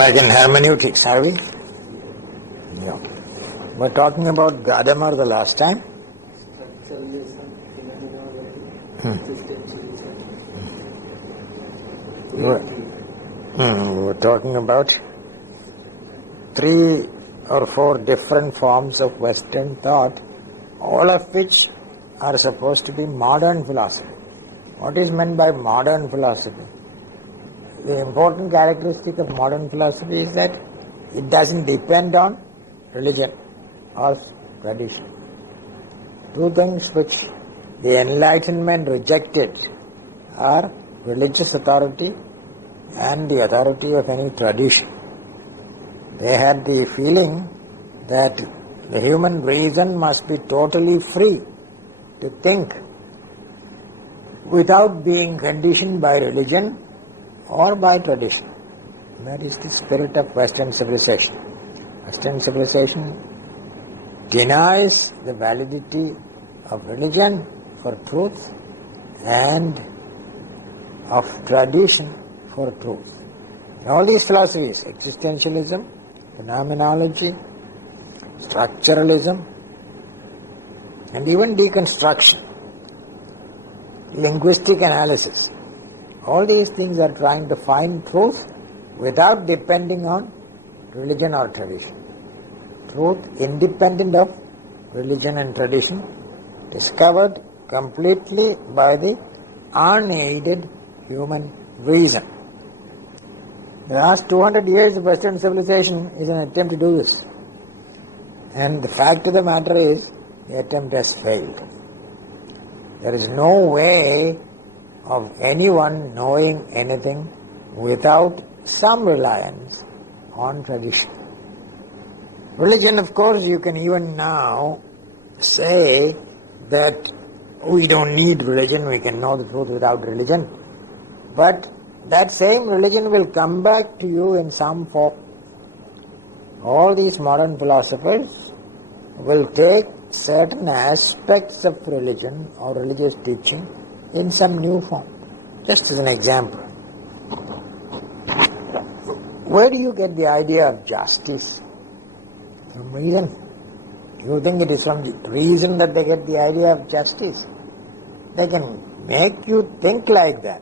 back in hermeneutics, are we? Yeah. We're talking about Gadamer the last time. We're talking about 3 or 4 different forms of Western thought, all of which are supposed to be modern philosophy. What is meant by modern philosophy? The important characteristic of modern philosophy is that it doesn't depend on religion or tradition. 2 things which the Enlightenment rejected are religious authority and the authority of any tradition. They had the feeling that the human reason must be totally free to think without being conditioned by religion or by tradition. That is the spirit of Western civilization. Western civilization denies the validity of religion for truth and of tradition for truth. In all these philosophies, existentialism, phenomenology, structuralism, and even deconstruction, linguistic analysis, all these things are trying to find truth without depending on religion or tradition. Truth independent of religion and tradition, discovered completely by the unaided human reason. The last 200 years of Western civilization is an attempt to do this. And the fact of the matter is, the attempt has failed. There is no way of anyone knowing anything without some reliance on tradition. Religion, of course, you can even now say that we don't need religion, we can know the truth without religion. But that same religion will come back to you in some form. All these modern philosophers will take certain aspects of religion or religious teaching in some new form. Just as an example, where do you get the idea of justice? From reason. You think it is from reason that they get the idea of justice? They can make you think like that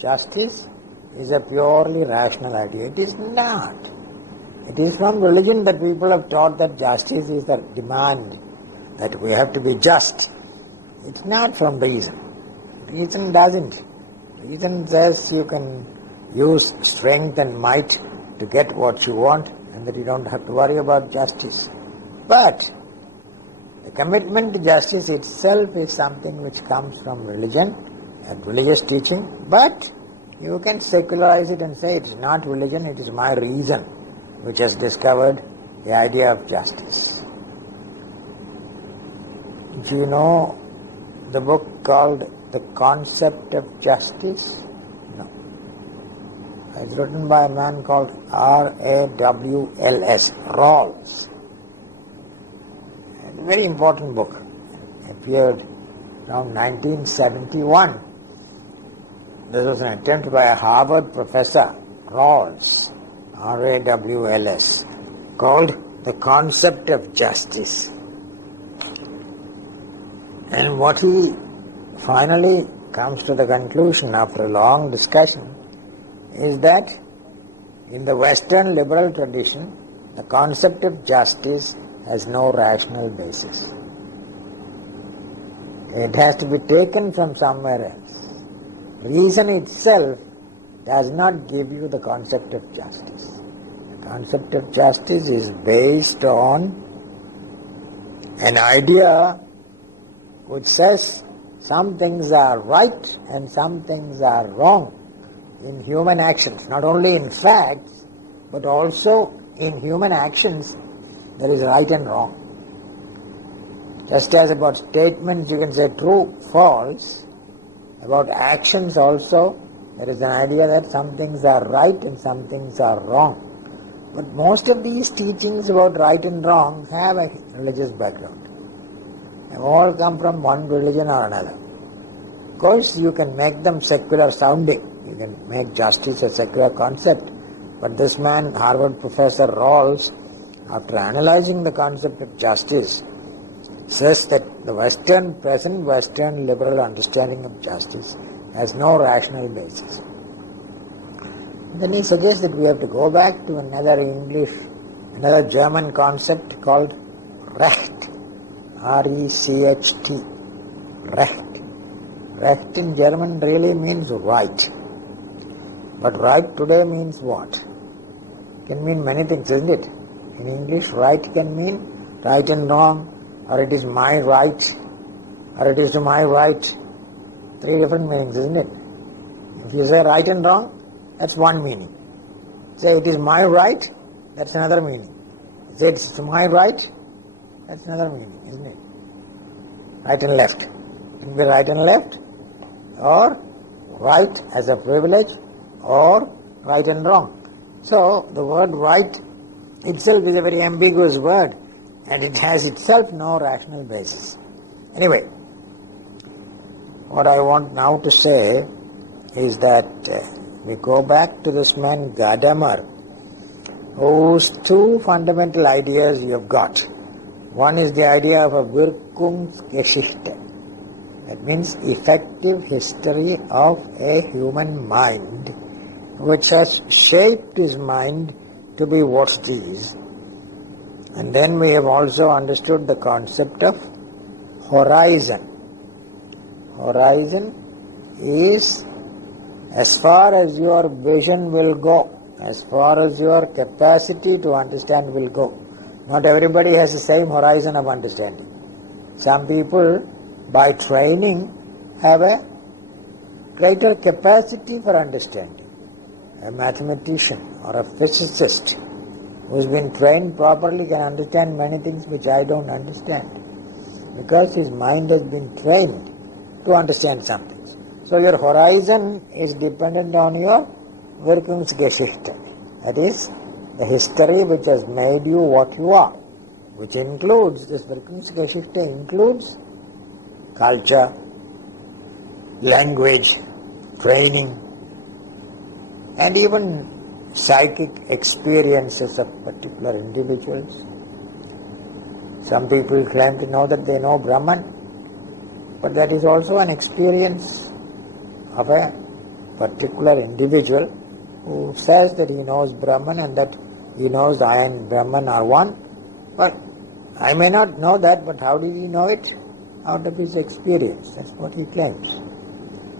justice is a purely rational idea. It is not. It is from religion that people have taught that justice is the demand, that we have to be just. It's not from reason. Reason doesn't. Reason says you can use strength and might to get what you want and that you don't have to worry about justice. But the commitment to justice itself is something which comes from religion and religious teaching, but you can secularize it and say it is not religion, it is my reason which has discovered the idea of justice. Do you know the book called The Concept of Justice? No. It's written by a man called R.A.W.L.S. Rawls. It's a very important book. It appeared around 1971. This was an attempt by a Harvard professor, Rawls, R.A.W.L.S., called The Concept of Justice. And what he finally comes to the conclusion after a long discussion is that in the Western liberal tradition, the concept of justice has no rational basis. It has to be taken from somewhere else. Reason itself does not give you the concept of justice. The concept of justice is based on an idea which says some things are right and some things are wrong in human actions, not only in facts, but also in human actions there is right and wrong. Just as about statements you can say true, false, about actions also there is an idea that some things are right and some things are wrong. But most of these teachings about right and wrong have a religious background. They all come from one religion or another. course you can make them secular sounding. You can make justice a secular concept, But this man, Harvard professor Rawls, after analyzing the concept of justice, says that the present Western liberal understanding of justice has no rational basis. Then he suggests that we have to go back to another German concept called Recht, R-E-C-H-T, Recht. Recht in German really means right. But right today means what? It can mean many things, isn't it? In English, right can mean right and wrong, or it is my right, or it is to my right. 3 different meanings, isn't it? If you say right and wrong, that's one meaning. Say it is my right, that's another meaning. Say it's my right, that's another meaning, isn't it? Right and left. It can be right and left, or right as a privilege, or right and wrong. So the word right itself is a very ambiguous word, and it has itself no rational basis. Anyway, what I want now to say is that we go back to this man Gadamer, whose 2 fundamental ideas you have got. One is the idea of a Wirkungsgeschichte. That means effective history of a human mind, which has shaped his mind to be what it is. And then we have also understood the concept of horizon. Horizon is as far as your vision will go, as far as your capacity to understand will go. Not everybody has the same horizon of understanding. Some people, by training, have a greater capacity for understanding. A mathematician or a physicist who has been trained properly can understand many things which I don't understand, because his mind has been trained to understand some things. So your horizon is dependent on your Wirkungsgeschichte. That is, the history which has made you what you are, which includes, this Wirkungsgeschichte includes culture, language, training, and even psychic experiences of particular individuals. Some people claim to know that they know Brahman, but that is also an experience of a particular individual who says that he knows Brahman and that he knows I and Brahman are one. But I may not know that, but how did he know it? Out of his experience. That's what he claims.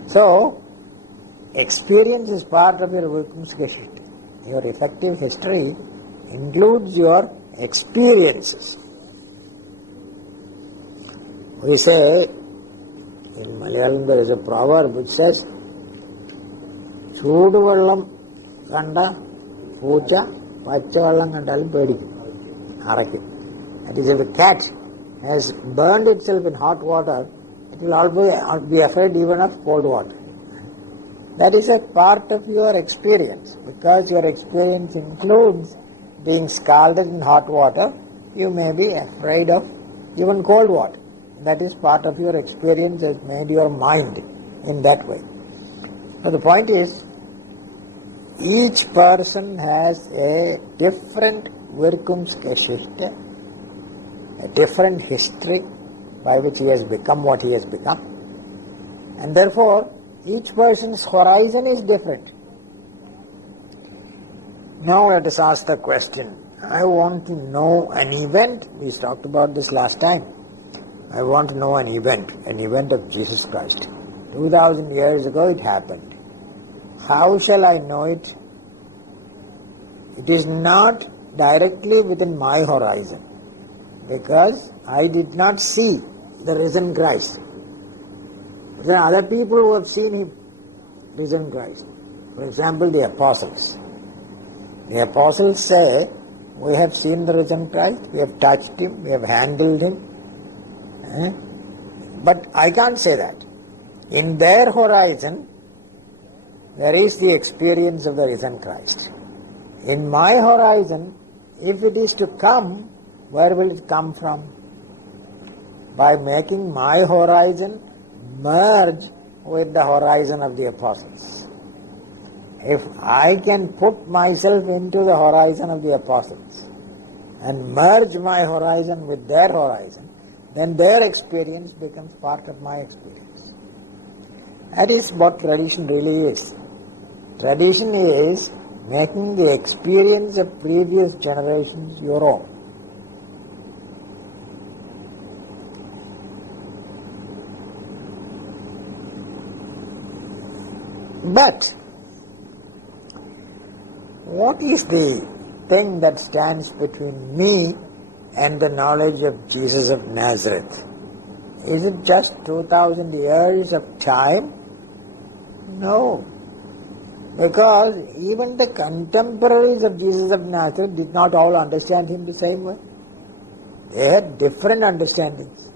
So, experience is part of your Wirkungsgeschichte. Your effective history includes your experiences. We say, in Malayalam there is a proverb which says, Chudu vellam kanda poocha pacha vellam kandalum pedikum, arakkum. That is, if a cat has burned itself in hot water, it will always be afraid even of cold water. That is a part of your experience. Because your experience includes being scalded in hot water, you may be afraid of even cold water. That is part of your experience, has made your mind in that way. So the point is, each person has a different Wirkungsgeschichte, a different history by which he has become what he has become. And therefore, each person's horizon is different. Now let us ask the question, I want to know an event. We talked about this last time. I want to know an event of Jesus Christ. 2000 years ago it happened. How shall I know it? It is not directly within my horizon, because I did not see the risen Christ. There are other people who have seen him, risen Christ. For example, the apostles. The apostles say, we have seen the risen Christ, we have touched him, we have handled him. But I can't say that. In their horizon, there is the experience of the risen Christ. In my horizon, if it is to come, where will it come from? By making my horizon merge with the horizon of the apostles. if I can put myself into the horizon of the apostles and merge my horizon with their horizon, then their experience becomes part of my experience. That is what tradition really is. Tradition is making the experience of previous generations your own. But what is the thing that stands between me and the knowledge of Jesus of Nazareth? Is it just 2000 years of time? No. Because even the contemporaries of Jesus of Nazareth did not all understand him the same way. They had different understandings.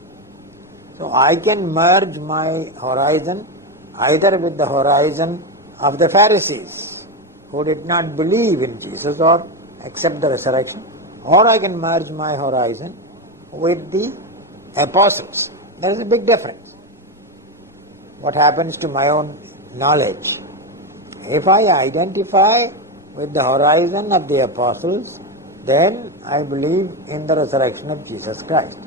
So I can merge my horizon either with the horizon of the Pharisees, who did not believe in Jesus or accept the resurrection, or I can merge my horizon with the apostles. There is a big difference. What happens to my own knowledge? If I identify with the horizon of the apostles, then I believe in the resurrection of Jesus Christ.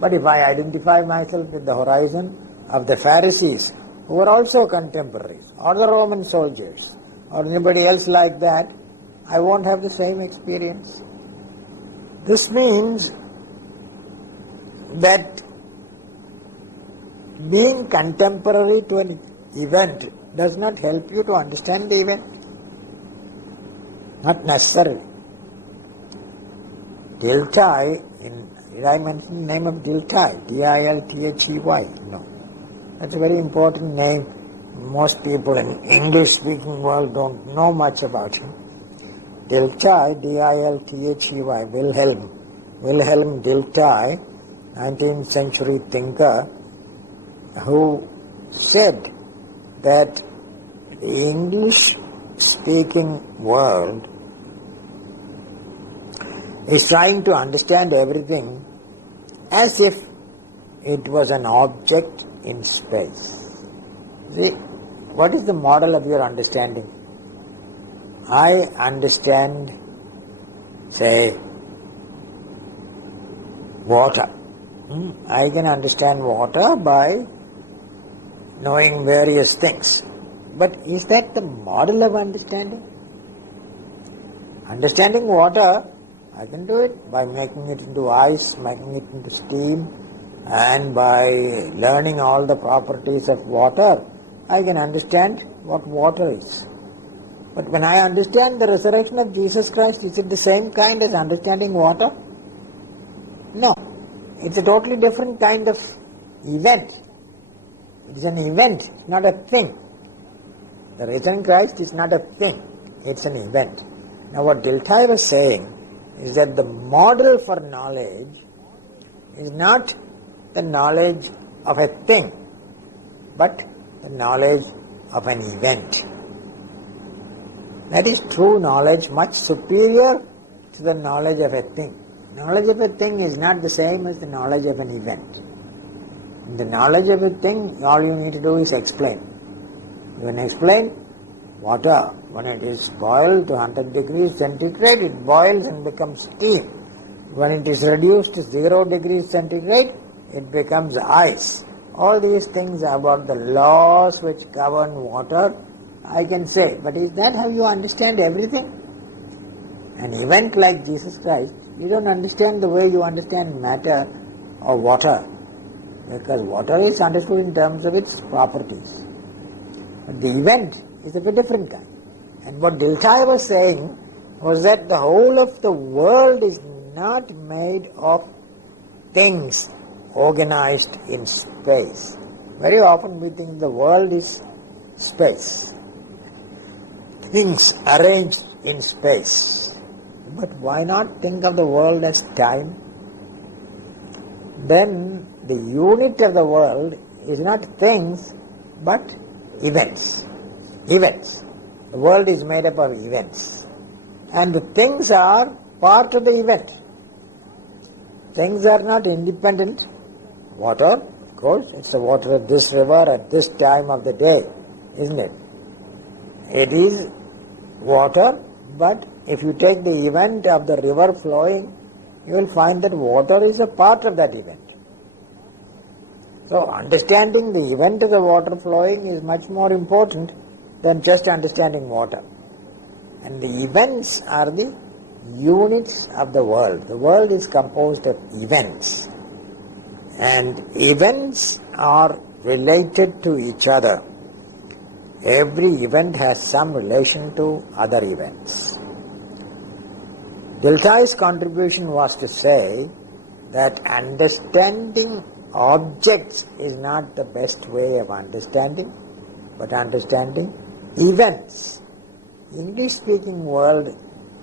But if I identify myself with the horizon of the Pharisees, who were also contemporaries, or the Roman soldiers, or anybody else like that, I won't have the same experience. This means that being contemporary to an event does not help you to understand the event. Not necessarily. Dilthey, did I mention the name of Dilthey? D-I-L-T-H-E-Y? No. That's a very important name. Most people in English-speaking world don't know much about him. Dilthey, D-I-L-T-H-E-Y, Wilhelm Dilthey, 19th century thinker, who said that the English-speaking world is trying to understand everything as if it was an object in space. See, what is the model of your understanding? I understand, say, water. I can understand water by knowing various things. But is that the model of understanding? Understanding water, I can do it by making it into ice, making it into steam, and by learning all the properties of water, I can understand what water is. But when I understand the resurrection of Jesus Christ, is it the same kind as understanding water? No. It's a totally different kind of event. It's an event, it's not a thing. The risen Christ is not a thing, it's an event. Now what Dilthey was saying is that the model for knowledge is not the knowledge of a thing, but the knowledge of an event. That is true knowledge, much superior to the knowledge of a thing. Knowledge of a thing is not the same as the knowledge of an event. In the knowledge of a thing, all you need to do is explain. You can explain water. When it is boiled to 100 degrees centigrade, it boils and becomes steam. When it is reduced to 0 degrees centigrade, it becomes ice. All these things about the laws which govern water, I can say. But is that how you understand everything? An event like Jesus Christ, you don't understand the way you understand matter or water, because water is understood in terms of its properties. But the event is of a different kind. And what Dilthey was saying was that the whole of the world is not made of things organized in space. Very often we think the world is space. Things arranged in space. But why not think of the world as time? Then the unit of the world is not things but events. Events. The world is made up of events. And the things are part of the event. Things are not independent. Water, of course, it's the water of this river at this time of the day, isn't it? It is water, but if you take the event of the river flowing, you will find that water is a part of that event. So understanding the event of the water flowing is much more important than just understanding water. And the events are the units of the world. The world is composed of events. And events are related to each other. Every event has some relation to other events. Dilthey's contribution was to say that understanding objects is not the best way of understanding, but understanding events. English-speaking world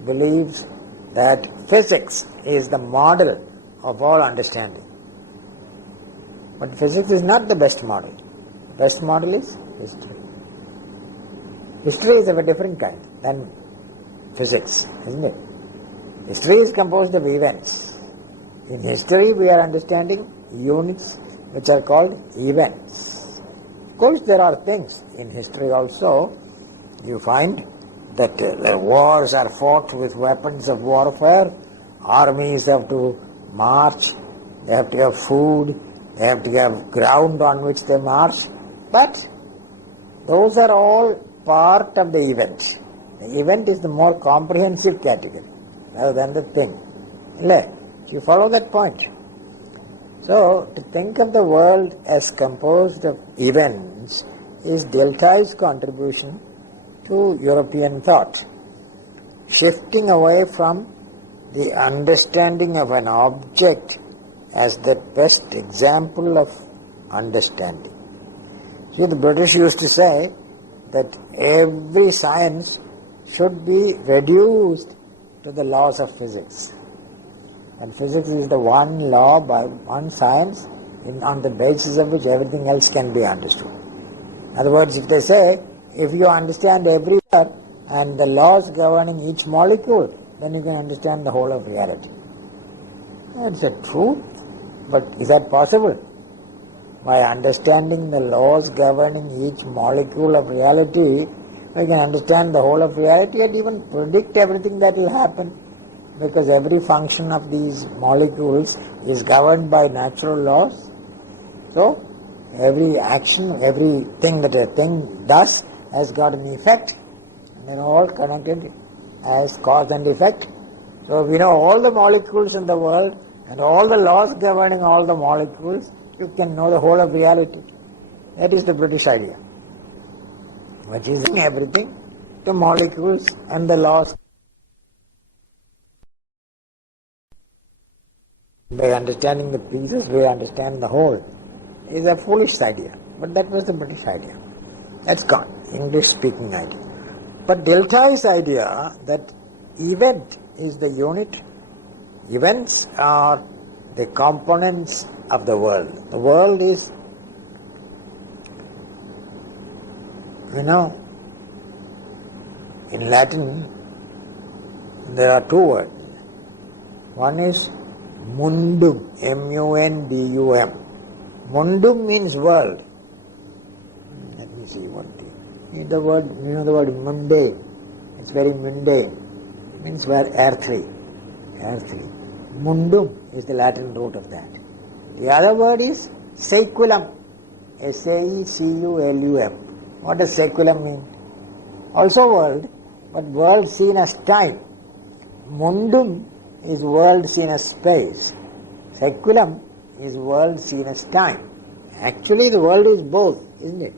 believes that physics is the model of all understanding. But physics is not the best model. The best model is history. History is of a different kind than physics, isn't it? History is composed of events. In history we are understanding units which are called events. Of course there are things in history also. You find that the wars are fought with weapons of warfare. Armies have to march. They have to have food. They have to have ground on which they march. But those are all part of the event. The event is the more comprehensive category rather than the thing. Do you follow that point? So, to think of the world as composed of events is Dilthey's contribution to European thought, shifting away from the understanding of an object as the best example of understanding. See, the British used to say that every science should be reduced to the laws of physics. And physics is the one law, by one science, on the basis of which everything else can be understood. In other words, if they say, if you understand everywhere and the laws governing each molecule, then you can understand the whole of reality. That's a truth, but is that possible? By understanding the laws governing each molecule of reality, we can understand the whole of reality and even predict everything that will happen, because every function of these molecules is governed by natural laws. So, every action, everything that a thing does has got an effect, and they're all connected as cause and effect. So, we know all the molecules in the world and all the laws governing all the molecules. You can know the whole of reality. That is the British idea, which is everything to molecules and the laws. By understanding the pieces, we understand the whole. It is a foolish idea, but that was the British idea. That's gone, English-speaking idea. But Dilthey's idea that event is the unit, events are the components of the world. The world is, in Latin there are two words. One is mundum, M-U-N-D-U-M. Mundum means world. Let me see one thing. The word mundane. It's very mundane. It means very earthly. Mundum is the Latin root of that. The other word is saeculum. S-A-E-C-U-L-U-M. What does saeculum mean? Also world, but world seen as time. Mundum is world seen as space. Saeculum is world seen as time. Actually the world is both, isn't it?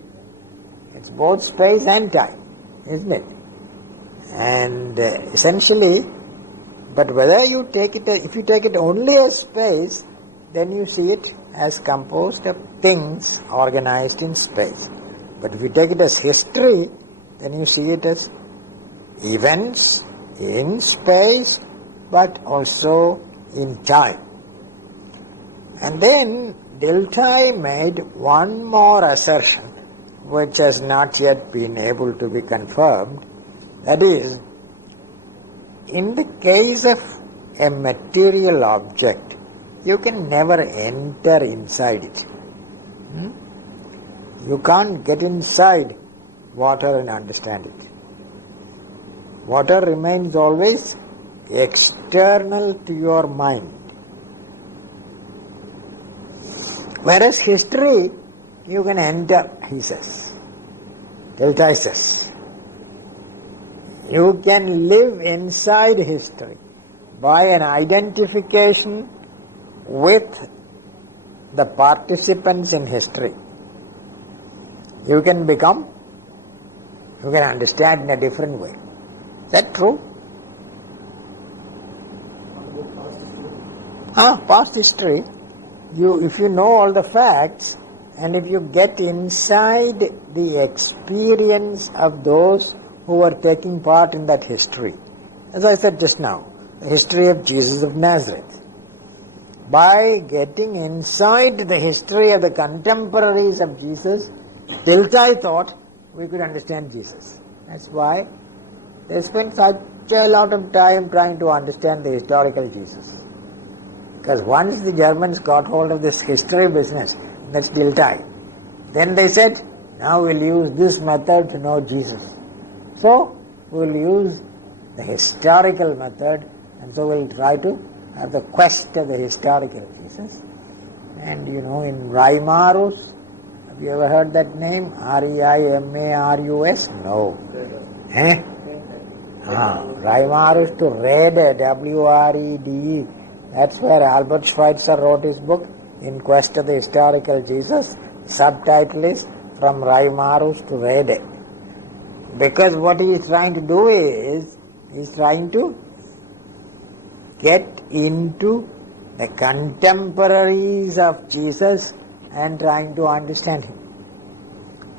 It's both space and time, isn't it? And essentially, but whether you take it, if you take it only as space, then you see it as composed of things organized in space. But if you take it as history, then you see it as events in space, but also in time. And then Dilthey made one more assertion, which has not yet been able to be confirmed. That is, in the case of a material object, you can never enter inside it. You can't get inside water and understand it. Water remains always external to your mind. Whereas history, you can enter, he says. Delta says. You can live inside history by an identification with the participants in history. You can understand in a different way. Is that true? Past history. If you know all the facts, and if you get inside the experience of those who were taking part in that history, as I said just now, the history of Jesus of Nazareth, by getting inside the history of the contemporaries of Jesus, Dilthey thought we could understand Jesus. That's why they spent such a lot of time trying to understand the historical Jesus. Because once the Germans got hold of this history business, that's Dilthey, then they said, now we'll use this method to know Jesus. So we'll use the historical method, and so we'll try to have the quest of the historical Jesus. And in Reimarus, have you ever heard that name? Reimarus? No. Reimarus to Rede, Wrede. That's where Albert Schweitzer wrote his book, In Quest of the Historical Jesus. Subtitle is From Reimarus to Rede. Because what he is trying to do is, he is trying to get into the contemporaries of Jesus and trying to understand him.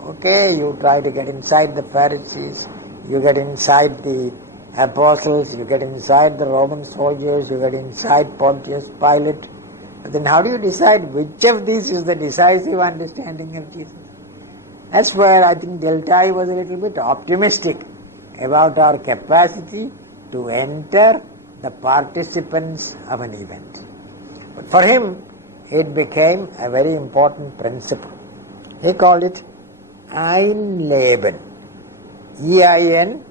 Okay, you try to get inside the Pharisees, you get inside the apostles, you get inside the Roman soldiers, you get inside Pontius Pilate. But then how do you decide which of these is the decisive understanding of Jesus? That's where I think Dilthey was a little bit optimistic about our capacity to enter the participants of an event. But for him, it became a very important principle. He called it Einleben. E-I-N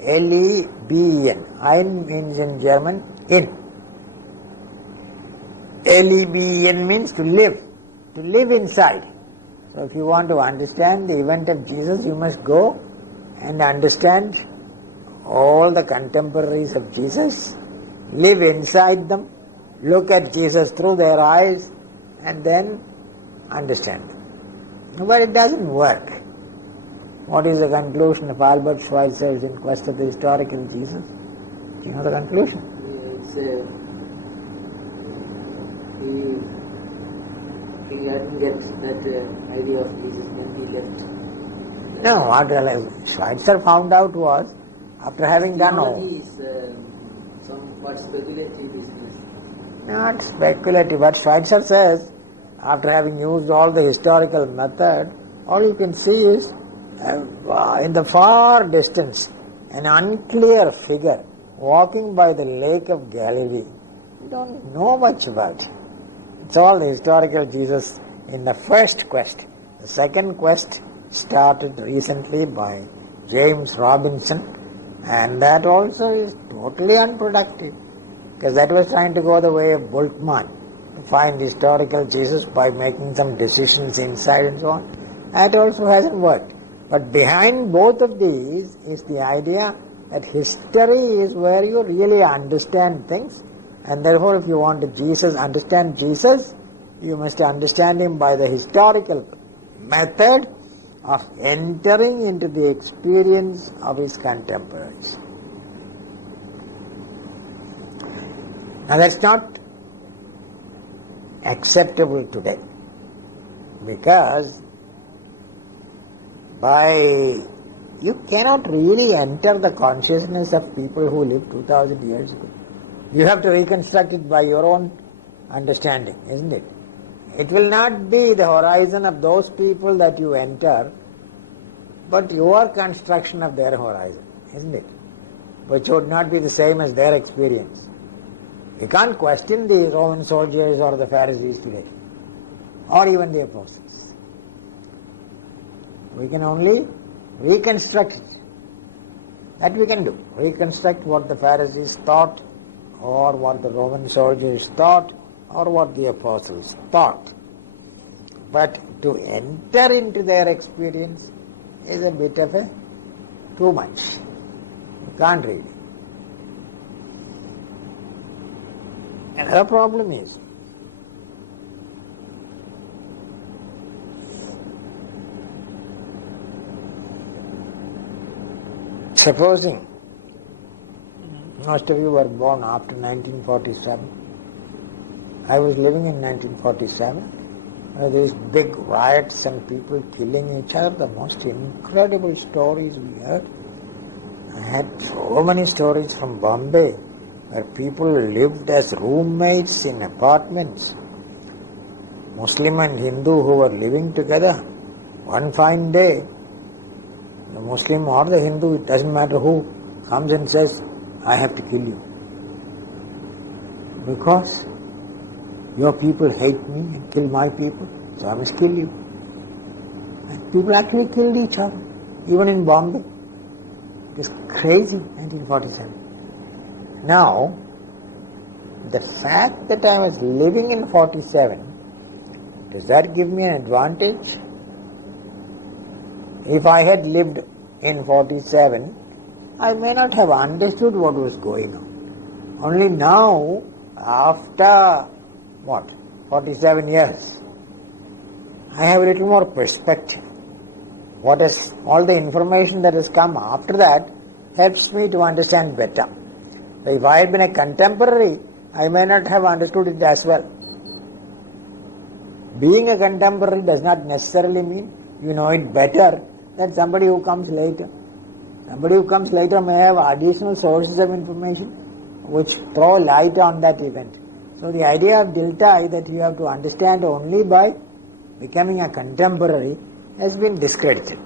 L-E-B-E-N. Ein means in German, in. L-E-B-E-N means to live inside. So if you want to understand the event of Jesus, you must go and understand all the contemporaries of Jesus, live inside them, look at Jesus through their eyes, and then understand them. But it doesn't work. What is the conclusion of Albert Schweitzer's In Quest of the Historical Jesus? Do you know the conclusion? He didn't get that idea of Jesus when he left. No, what Schweitzer found out was, after having done all... Theology is somewhat speculative business. Not speculative, but Schweitzer says, after having used all the historical method, all you can see is, in the far distance, an unclear figure walking by the lake of Galilee. You don't know much about it. It's all the historical Jesus in the first quest. The second quest started recently by James Robinson, and that also is totally unproductive, because that was trying to go the way of Bultmann, to find historical Jesus by making some decisions inside and so on. That also hasn't worked. But behind both of these is the idea that history is where you really understand things, and therefore if you want to understand Jesus, you must understand him by the historical method of entering into the experience of his contemporaries. Now that's not acceptable today, because you cannot really enter the consciousness of people who lived 2000 years ago. You have to reconstruct it by your own understanding, isn't it? It will not be the horizon of those people that you enter, but your construction of their horizon, isn't it? Which would not be the same as their experience. We can't question the Roman soldiers or the Pharisees today, or even the apostles. We can only reconstruct it. That we can do. Reconstruct what the Pharisees thought, or what the Roman soldiers thought, or what the apostles thought. But to enter into their experience is a bit of a too much. You can't read it. Another problem is, supposing most of you were born after 1947. I was living in 1947. These big riots and people killing each other, the most incredible stories we heard. I had so many stories from Bombay where people lived as roommates in apartments. Muslim and Hindu who were living together. One fine day, the Muslim or the Hindu, it doesn't matter who, comes and says, I have to kill you. Because your people hate me and kill my people, so I must kill you. And people actually killed each other, even in Bombay. It was crazy, 1947. Now, the fact that I was living in 47, does that give me an advantage? If I had lived in 47, I may not have understood what was going on. Only now, after 47 years, I have a little more perspective. All the information that has come after that helps me to understand better. So if I had been a contemporary, I may not have understood it as well. Being a contemporary does not necessarily mean you know it better than somebody who comes later. Somebody who comes later may have additional sources of information which throw light on that event. So the idea of diltai that you have to understand only by becoming a contemporary has been discredited.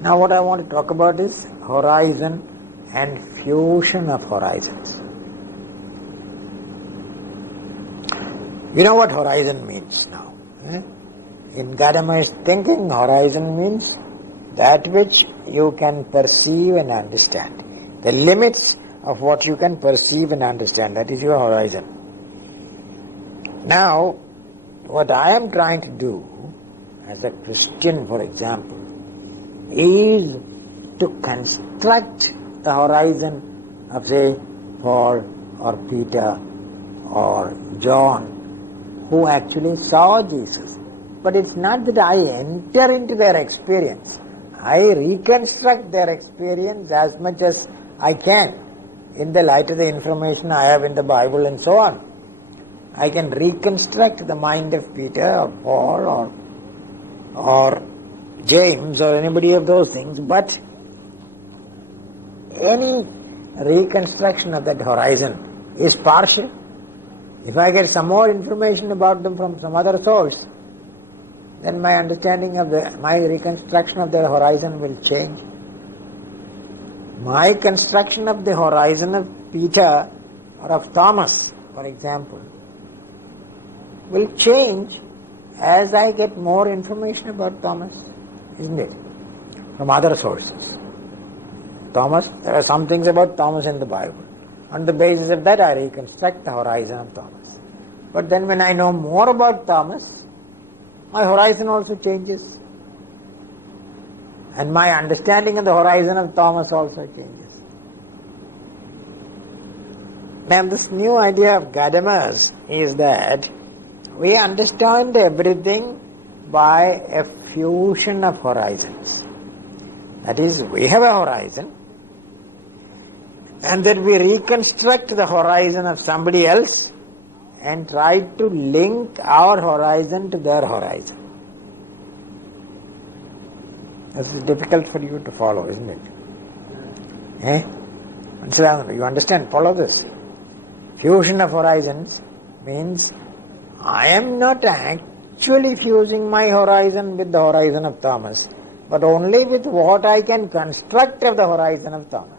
Now what I want to talk about is horizon and fusion of horizons. You know what horizon means now. In Gadamer's thinking, horizon means that which you can perceive and understand. The limits of what you can perceive and understand, that is your horizon. Now, what I am trying to do as a Christian, for example, is to construct the horizon of, say, Paul or Peter or John, who actually saw Jesus. But it's not that I enter into their experience. I reconstruct their experience as much as I can in the light of the information I have in the Bible and so on. I can reconstruct the mind of Peter or Paul or James or anybody of those things, but any reconstruction of that horizon is partial. If I get some more information about them from some other source, then my understanding of my reconstruction of the horizon will change. My construction of the horizon of Peter or of Thomas, for example, will change as I get more information about Thomas, isn't it? From other sources. Thomas, there are some things about Thomas in the Bible. On the basis of that, I reconstruct the horizon of Thomas. But then when I know more about Thomas, my horizon also changes. And my understanding of the horizon of Thomas also changes. Now this new idea of Gadamer's is that we understand everything by a fusion of horizons. That is, we have a horizon, and then we reconstruct the horizon of somebody else and try to link our horizon to their horizon. This is difficult for you to follow, isn't it? You understand? Follow this. Fusion of horizons means I am not actually fusing my horizon with the horizon of Thomas, but only with what I can construct of the horizon of Thomas.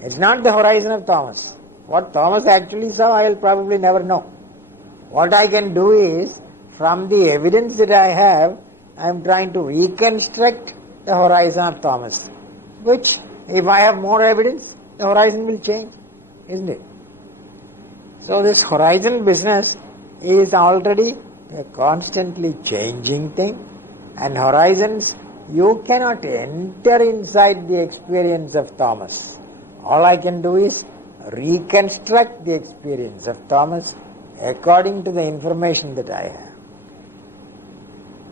It's not the horizon of Thomas. What Thomas actually saw, I will probably never know. What I can do is, from the evidence that I have, I am trying to reconstruct the horizon of Thomas, which if I have more evidence, the horizon will change, isn't it? So this horizon business is already a constantly changing thing, and horizons, you cannot enter inside the experience of Thomas. All I can do is reconstruct the experience of Thomas according to the information that I have.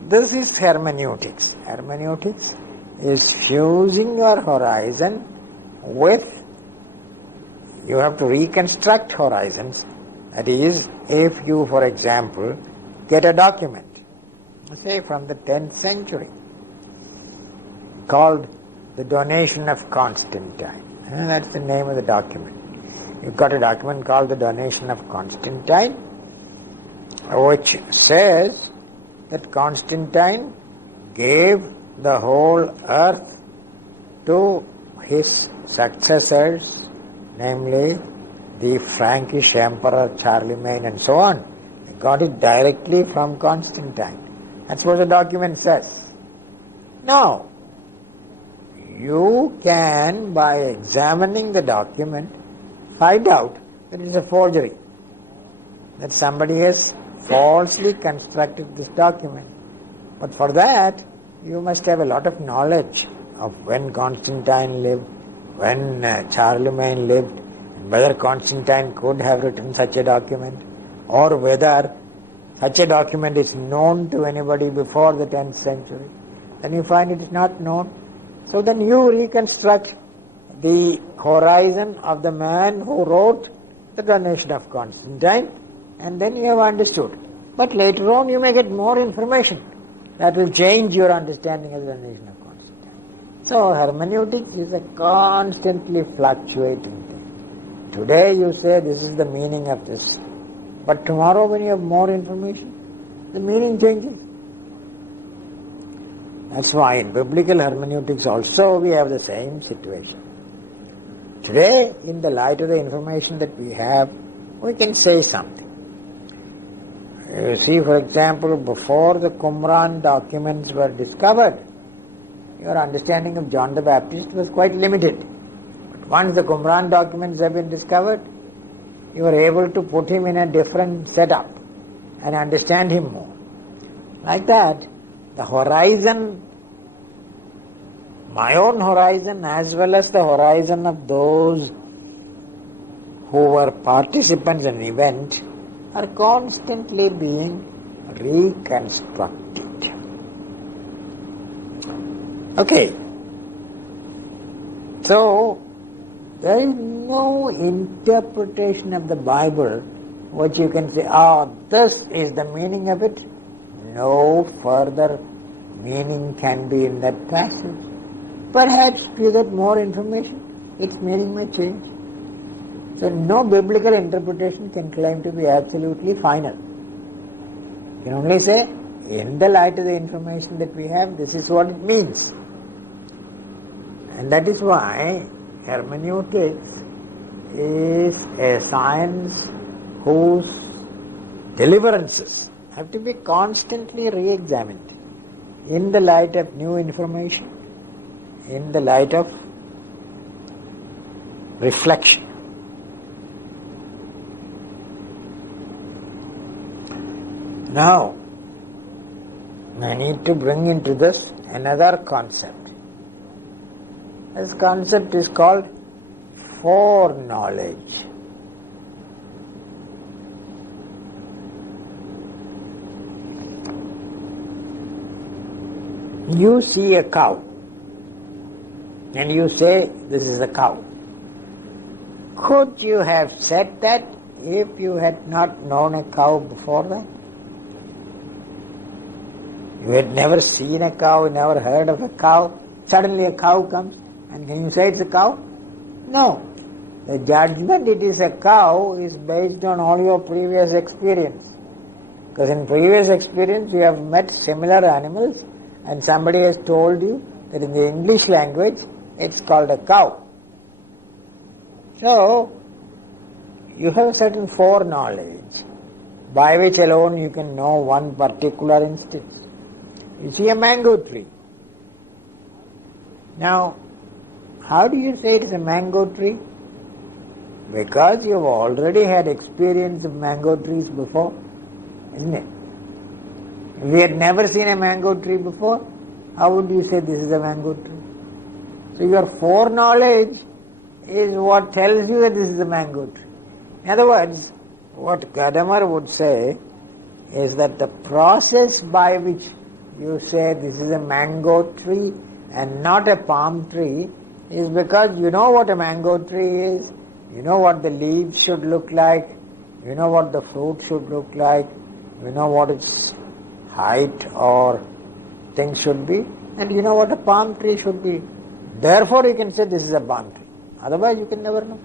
This is hermeneutics. Hermeneutics is fusing your horizon with, you have to reconstruct horizons. That is, if you, for example, get a document, say from the 10th century, called the Donation of Constantine. That's the name of the document. You've got a document called the Donation of Constantine, which says that Constantine gave the whole earth to his successors, namely the Frankish Emperor Charlemagne and so on. He got it directly from Constantine. That's what the document says. Now, you can, by examining the document, find out that it's a forgery, that somebody has falsely constructed this document. But for that, you must have a lot of knowledge of when Constantine lived, when Charlemagne lived, and whether Constantine could have written such a document, or whether such a document is known to anybody before the 10th century. Then you find it is not known. So then you reconstruct the horizon of the man who wrote the Donation of Constantine, and then you have understood. But later on you may get more information that will change your understanding of the Donation of Constantine. So hermeneutics is a constantly fluctuating thing. Today you say this is the meaning of this, but tomorrow when you have more information, the meaning changes. That's why in biblical hermeneutics also we have the same situation. Today, in the light of the information that we have, we can say something. You see, for example, before the Qumran documents were discovered, your understanding of John the Baptist was quite limited. But once the Qumran documents have been discovered, you are able to put him in a different setup and understand him more. Like that, the horizon, my own horizon as well as the horizon of those who were participants in an event, are constantly being reconstructed. Okay. So, there is no interpretation of the Bible which you can say, this is the meaning of it. No further meaning can be in that passage. Perhaps if you get more information, its meaning may change. So no biblical interpretation can claim to be absolutely final. You can only say, in the light of the information that we have, this is what it means. And that is why hermeneutics is a science whose deliverances have to be constantly re-examined in the light of new information, in the light of reflection. Now, I need to bring into this another concept. This concept is called foreknowledge. You see a cow and you say, this is a cow. Could you have said that if you had not known a cow before that? You had never seen a cow, never heard of a cow. Suddenly a cow comes, and can you say it's a cow? No. The judgment it is a cow is based on all your previous experience. Because in previous experience you have met similar animals, and somebody has told you that in the English language it's called a cow. So, you have a certain foreknowledge by which alone you can know one particular instance. You see a mango tree. Now, how do you say it is a mango tree? Because you've already had experience of mango trees before, isn't it? If we had never seen a mango tree before, how would you say this is a mango tree? So your foreknowledge is what tells you that this is a mango tree. In other words, what Gadamer would say is that the process by which you say this is a mango tree and not a palm tree is because you know what a mango tree is, you know what the leaves should look like, you know what the fruit should look like, you know what its height or things should be, and you know what a palm tree should be. Therefore you can say this is a palm tree. Otherwise you can never know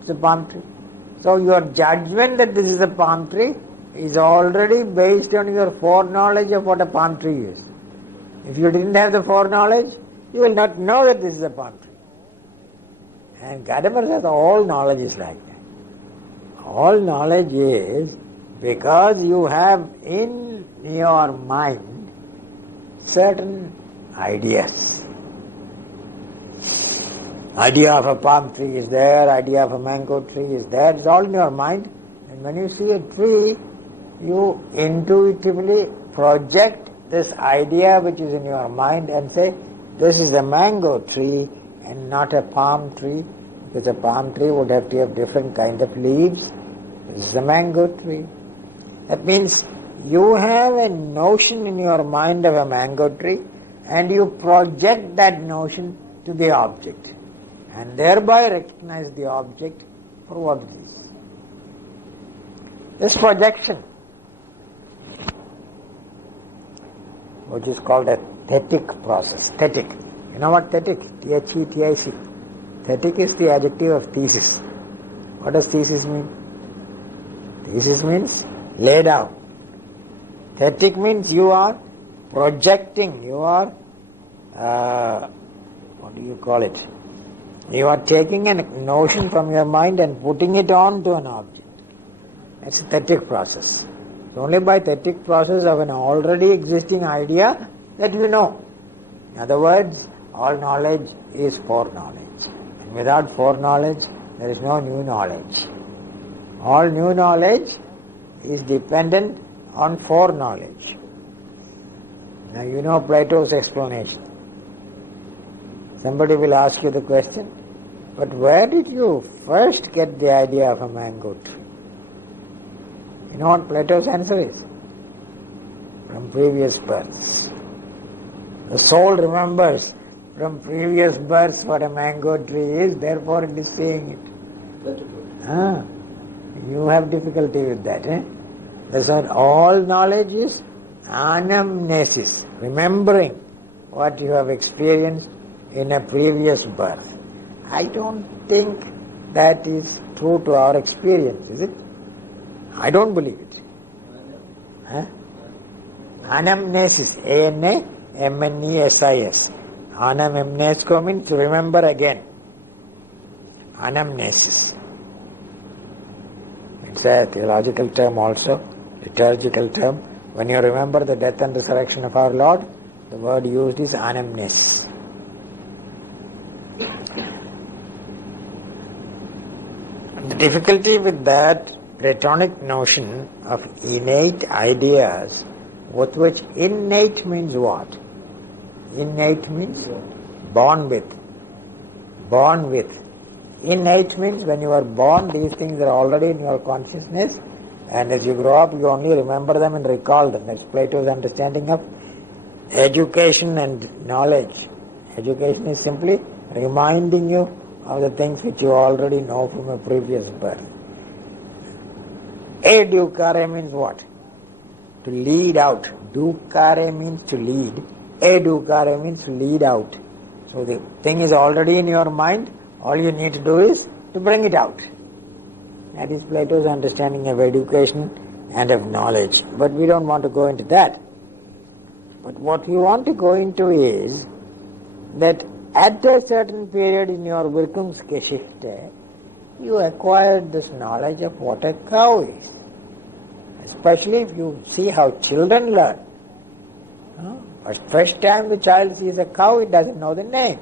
it's a palm tree. So your judgment that this is a palm tree is already based on your foreknowledge of what a palm tree is. If you didn't have the foreknowledge, you will not know that this is a palm tree. And Gadamer says all knowledge is like that. All knowledge is because you have in your mind certain ideas. Idea of a palm tree is there, idea of a mango tree is there, it's all in your mind. And when you see a tree, you intuitively project this idea which is in your mind and say, this is a mango tree and not a palm tree, because a palm tree would have to have different kind of leaves. This is a mango tree. That means you have a notion in your mind of a mango tree and you project that notion to the object and thereby recognize the object for what it is. This projection, which is called a thetic process. Thetic. You know what thetic? T-H-E-T-I-C. Thetic is the adjective of thesis. What does thesis mean? Thesis means laid out. Thetic means you are projecting, you are, what do you call it? You are taking a notion from your mind and putting it on to an object. That's a thetic process. It's only by thetic process of an already existing idea that you know. In other words, all knowledge is foreknowledge. And without foreknowledge, there is no new knowledge. All new knowledge is dependent on foreknowledge. Now you know Plato's explanation. Somebody will ask you the question, but where did you first get the idea of a mango tree? You know what Plato's answer is? From previous births. The soul remembers from previous births what a mango tree is, therefore it is saying it. You have difficulty with that, eh? That's why all knowledge is anamnesis, remembering what you have experienced in a previous birth. I don't think that is true to our experience, is it? I don't believe it. Anamnesis, A-N-A-M-N-E-S-I-S. Anamnesko means to remember again. Anamnesis. It's a theological term also, liturgical term. When you remember the death and resurrection of our Lord, the word used is anamnesis. The difficulty with that Platonic notion of innate ideas, with which innate means what? Innate means born with. Born with. Innate means when you are born, these things are already in your consciousness, and as you grow up, you only remember them and recall them. That's Plato's understanding of education and knowledge. Education is simply reminding you of the things which you already know from a previous birth. Educare means what? To lead out. Ducare means to lead. Educare means to lead out. So the thing is already in your mind, all you need to do is to bring it out. That is Plato's understanding of education and of knowledge. But we don't want to go into that. But what we want to go into is that at a certain period in your Wirkungsgeschichte, you acquired this knowledge of what a cow is. Especially if you see how children learn. First time the child sees a cow, it doesn't know the name.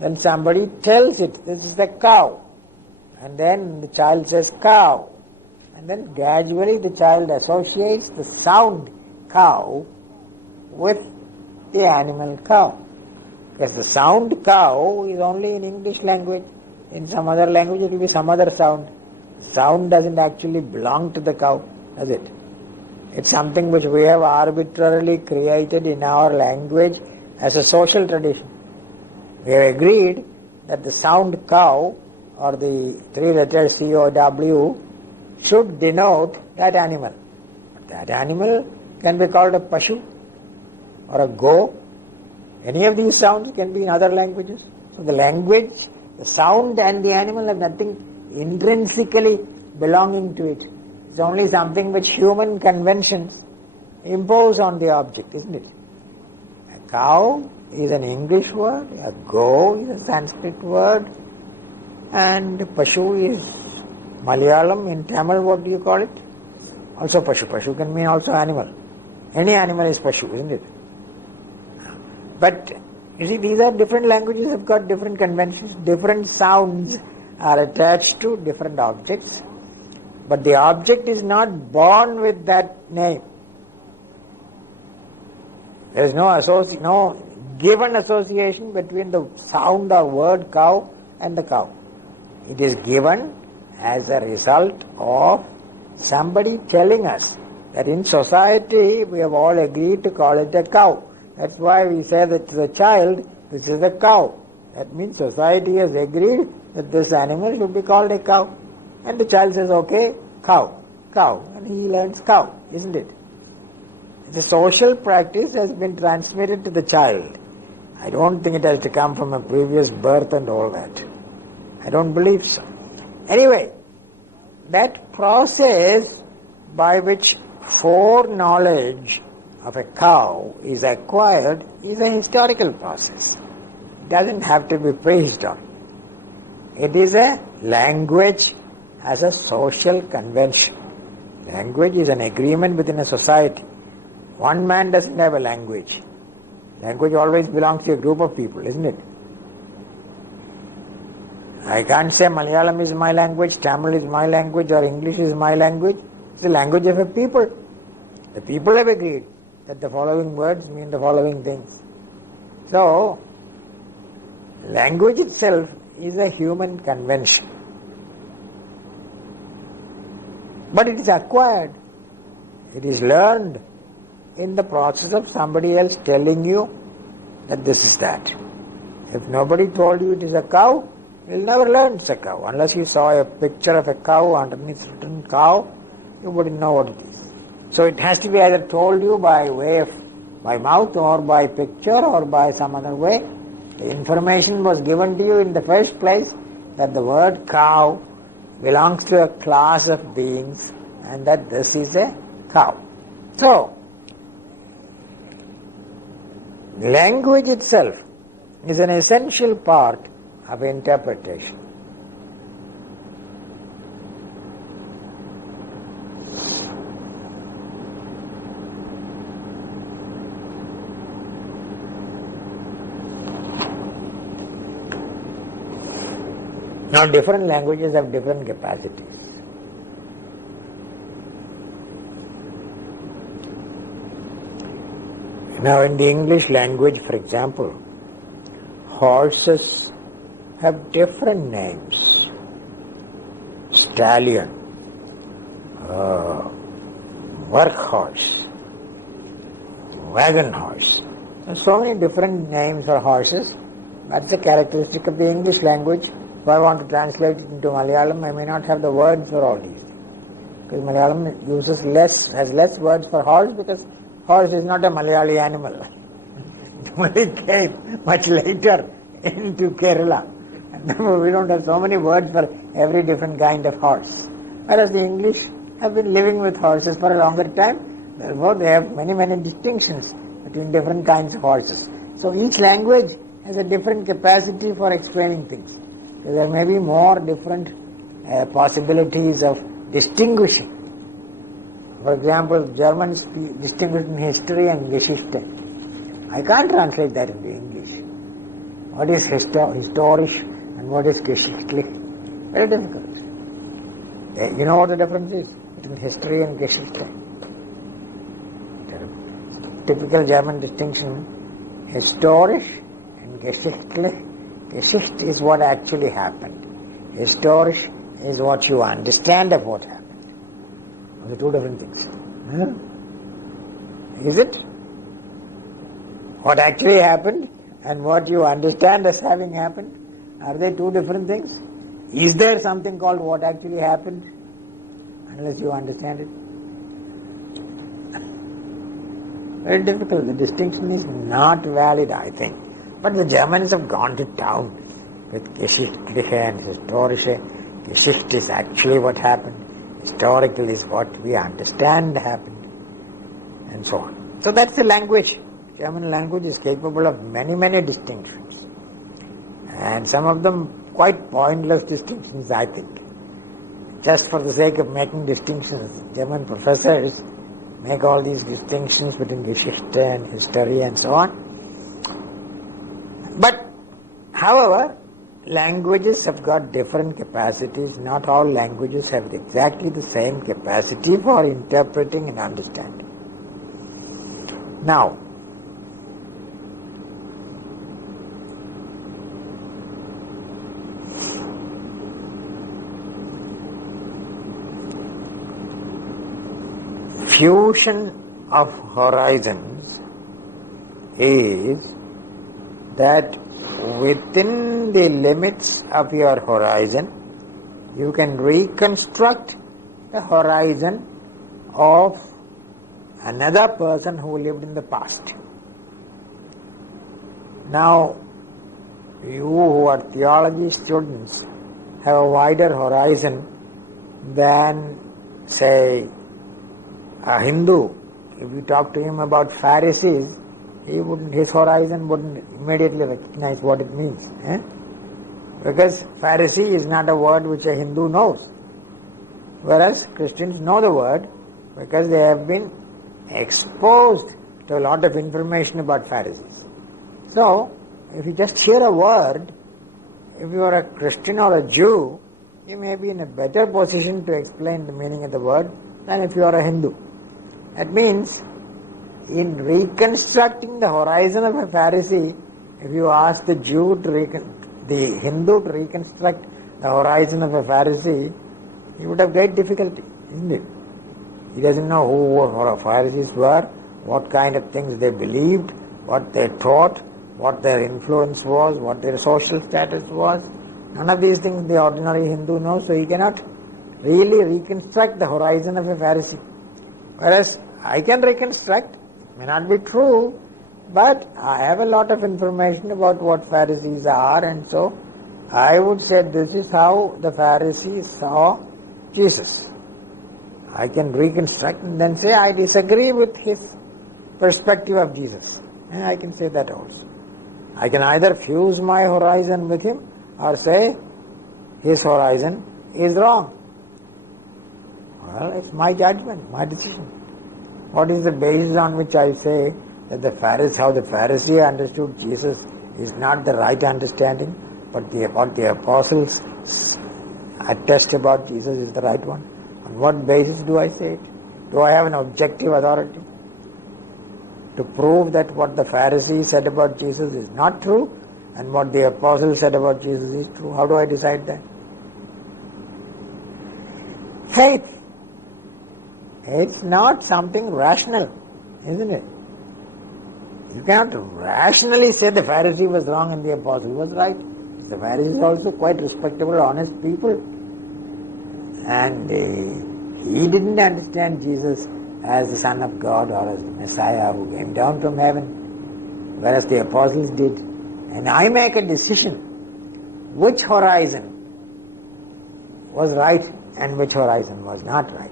Then somebody tells it, this is the cow. And then the child says cow. And then gradually the child associates the sound cow with the animal cow. Because the sound cow is only in English language. In some other language it will be some other sound. Sound doesn't actually belong to the cow, does it? It's something which we have arbitrarily created in our language as a social tradition. We have agreed that the sound cow or the three letters C-O-W should denote that animal. That animal can be called a pashu or a go. Any of these sounds can be in other languages. So the language, the sound and the animal have nothing intrinsically belonging to it. It's only something which human conventions impose on the object, isn't it? A cow is an English word, a go is a Sanskrit word, and pashu is Malayalam. In Tamil, what do you call it? Also pashu. Pashu can mean also animal. Any animal is pashu, isn't it? But you see, these are different languages, have got different conventions, different sounds are attached to different objects, but the object is not born with that name. There is no given association between the sound or word cow and the cow. It is given as a result of somebody telling us that in society we have all agreed to call it a cow. That's why we say that to the child, this is a cow. That means society has agreed that this animal should be called a cow. And the child says, okay, cow. And he learns cow, isn't it? The social practice has been transmitted to the child. I don't think it has to come from a previous birth and all that. I don't believe so. Anyway, that process by which foreknowledge of a cow is acquired is a historical process. It doesn't have to be praised on. It is a language as a social convention. Language is an agreement within a society. One man doesn't have a language. Language always belongs to a group of people, isn't it? I can't say Malayalam is my language, Tamil is my language, or English is my language. It's the language of a people. The people have agreed that the following words mean the following things. So, language itself is a human convention. But it is acquired. It is learned in the process of somebody else telling you that this is that. If nobody told you it is a cow, you'll never learn it's a cow. Unless you saw a picture of a cow underneath written cow, you wouldn't know what it is. So it has to be either told you by mouth or by picture or by some other way. The information was given to you in the first place that the word cow belongs to a class of beings and that this is a cow. So, language itself is an essential part of interpretation. Now, different languages have different capacities. Now, in the English language, for example, horses have different names. Stallion, work horse, wagon horse. So many different names for horses. That's a characteristic of the English language. If I want to translate it into Malayalam, I may not have the words for all these. Because Malayalam has less words for horse, because horse is not a Malayali animal. It only came much later into Kerala. And we don't have so many words for every different kind of horse. Whereas the English have been living with horses for a longer time, therefore they have many, many distinctions between different kinds of horses. So each language has a different capacity for explaining things. So there may be more different possibilities of distinguishing. For example, Germans distinguish in history and Geschichte. I can't translate that into English. What is historisch and what is geschichtlich? Very difficult. You know what the difference is between history and Geschichte? Typical German distinction, historisch and geschichtlich. Geschichte is what actually happened. Historisch is what you understand of what happened. Those are two different things. Is it? What actually happened and what you understand as having happened, are they two different things? Is there something called what actually happened, unless you understand it? Very difficult. The distinction is not valid, I think. But the Germans have gone to town with Geschichtliche and Historische. Geschichte is actually what happened. Historical is what we understand happened. And so on. So that's the language. German language is capable of many, many distinctions. And some of them quite pointless distinctions, I think. Just for the sake of making distinctions, German professors make all these distinctions between Geschichte and history and so on. But, however, languages have got different capacities. Not all languages have exactly the same capacity for interpreting and understanding. Now, fusion of horizons is that within the limits of your horizon, you can reconstruct the horizon of another person who lived in the past. Now, you who are theology students have a wider horizon than, say, a Hindu. If you talk to him about Pharisees, his horizon wouldn't immediately recognize what it means. Because Pharisee is not a word which a Hindu knows. Whereas Christians know the word because they have been exposed to a lot of information about Pharisees. So, if you just hear a word, if you are a Christian or a Jew, you may be in a better position to explain the meaning of the word than if you are a Hindu. That means, in reconstructing the horizon of a Pharisee, if you ask the Hindu to reconstruct the horizon of a Pharisee, he would have great difficulty, isn't it? He doesn't know who Pharisees were, what kind of things they believed, what they taught, what their influence was, what their social status was. None of these things the ordinary Hindu knows, so he cannot really reconstruct the horizon of a Pharisee. Whereas I can reconstruct, it may not be true, but I have a lot of information about what Pharisees are, and so I would say this is how the Pharisees saw Jesus. I can reconstruct and then say I disagree with his perspective of Jesus. And I can say that also. I can either fuse my horizon with him or say his horizon is wrong. Well, it's my judgment, my decision. What is the basis on which I say that how the Pharisee understood Jesus is not the right understanding, but what the apostles attest about Jesus is the right one? On what basis do I say it? Do I have an objective authority to prove that what the Pharisees said about Jesus is not true and what the apostles said about Jesus is true? How do I decide that? Faith. It's not something rational, isn't it? You cannot rationally say the Pharisee was wrong and the apostle was right. The Pharisees are also quite respectable, honest people. And he didn't understand Jesus as the Son of God or as the Messiah who came down from heaven, whereas the apostles did. And I make a decision which horizon was right and which horizon was not right.